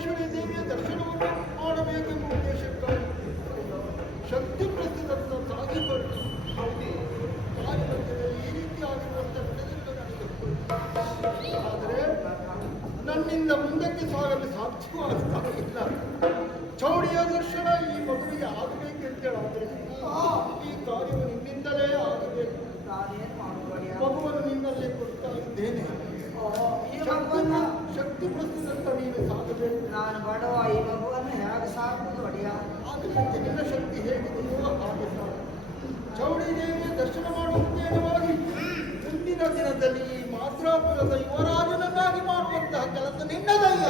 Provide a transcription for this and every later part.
ಚಾಮುಂಡೇಶ್ವರಿ ದೇವಿಯ ದರ್ಶನವನ್ನು ಮಾಡಬೇಕೆಂಬ ಉದ್ದೇಶಕ್ಕಾಗಿ ಶಕ್ತಿ ಪ್ರಸ್ತುತ ಸಾಧಿಸಲು ಈ ರೀತಿ ರೀತಿಯಾಗಿರುವಂಥ ಆದರೆ ನನ್ನಿಂದ ಮುಂದಕ್ಕೆ ಸಾಗಲು ಸಾಧ್ಯವಾಗುತ್ತಿಲ್ಲ ಚೌಡಿಯ ದರ್ಶನ ಈ ಮಗುವಿಗೆ ಆಗಬೇಕೆಂತೇಳಿ ಈ ಕಾರ್ಯವು ನಿಮ್ಮಿಂದಲೇ ಆಗಬೇಕು ಮಗುವನ್ನು ನಿಮ್ಮಲ್ಲಿ ಕೊಡ್ತಾ ಇದ್ದೇನೆ ಹೇಗೆ ಅಡಿಯ ಆಗದಂತೆ ನಿನ್ನ ಶಕ್ತಿ ಸಾಕು ಚೌಡಿ ದೇವಿಯ ದರ್ಶನ ಮಾಡುವಂತೆ ಮುಂದಿನ ದಿನದಲ್ಲಿ ಮಾತ್ರ ಯುವರಾಜನನ್ನಾಗಿ ಮಾಡುವಂತಹ ಕೆಲಸ ನಿನ್ನದಯ್ಯ.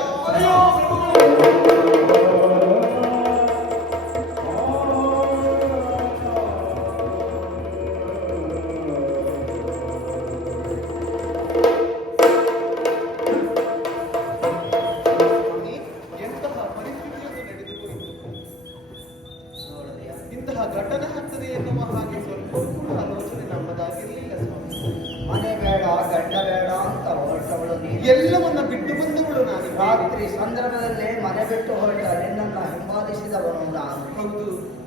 ಇಂತಹ ಘಟನೆ ಆಗ್ತದೆ ಎನ್ನುವ ಹಾಗೆ ಸ್ವಲ್ಪ ಕೂಡ ಆಲೋಚನೆ ನಮ್ಮದಾಗಿರಲಿಲ್ಲ ಸ್ವಾಮಿ. ಮನೆ ಬೇಡ ಗಂಡ ಬೇಡ ಅಂತ ಹೊರಟವಳು ನೀನು. ಎಲ್ಲವನ್ನ ಬಿಟ್ಟು ಬಂದವಳು ನಾನು. ರಾತ್ರಿ ಸಂದರ್ಭದಲ್ಲೇ ಮನೆ ಬಿಟ್ಟು ಹೊರಟ ನಿನ್ನನ್ನ ಹಿಂಬಾಲಿಸಿದವನು ನಾನು. ಹೌದು.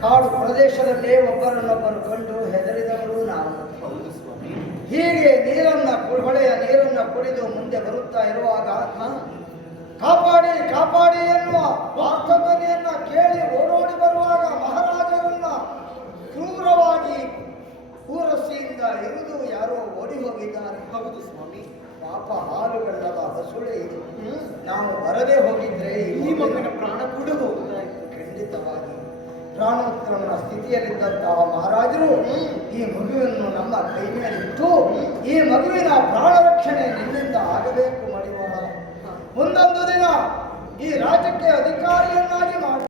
ಕಾಡು ಪ್ರದೇಶದಲ್ಲೇ ಒಬ್ಬರನ್ನೊಬ್ಬರು ಕಂಡು ಹೆದರಿದವರು ನಾನು. ಹೌದು ಸ್ವಾಮಿ. ಹೀಗೆ ನೀರನ್ನ ಹೊಳೆಯ ನೀರನ್ನ ಕುಡಿದು ಮುಂದೆ ಬರುತ್ತಾ ಇರುವಾಗ ಕಾಪಾಡಿ ಕಾಪಾಡಿ ಎನ್ನುವ ಹೋಗಿದ್ದಾರೆ ಹೌದು ಸ್ವಾಮಿ ಪಾಪ ಹಾಲುಗಳಲ್ಲದ ಹಸುಳೆ ಇದು. ನಾವು ಬರದೇ ಹೋಗಿದ್ರೆ ಈ ಮಗುವಿನ ಪ್ರಾಣ ಕೂಡ ಹೋಗುತ್ತಾಯಿತು ಖಂಡಿತವಾಗಿ. ಪ್ರಾಣೋತ್ಕ್ರಮಣ ಸ್ಥಿತಿಯಲ್ಲಿದ್ದಂತಹ ಮಹಾರಾಜರು ಈ ಮಗುವನ್ನು ನಮ್ಮ ಕೈ ಮೇಲಿಟ್ಟು ಈ ಮಗುವಿನ ಪ್ರಾಣ ರಕ್ಷಣೆ ನಿನ್ನಿಂದ ಆಗಬೇಕು ಮಡಿವಾಳ. ಮುಂದೊಂದು ದಿನ ಈ ರಾಜ್ಯಕ್ಕೆ ಅಧಿಕಾರಿಯನ್ನಾಗಿ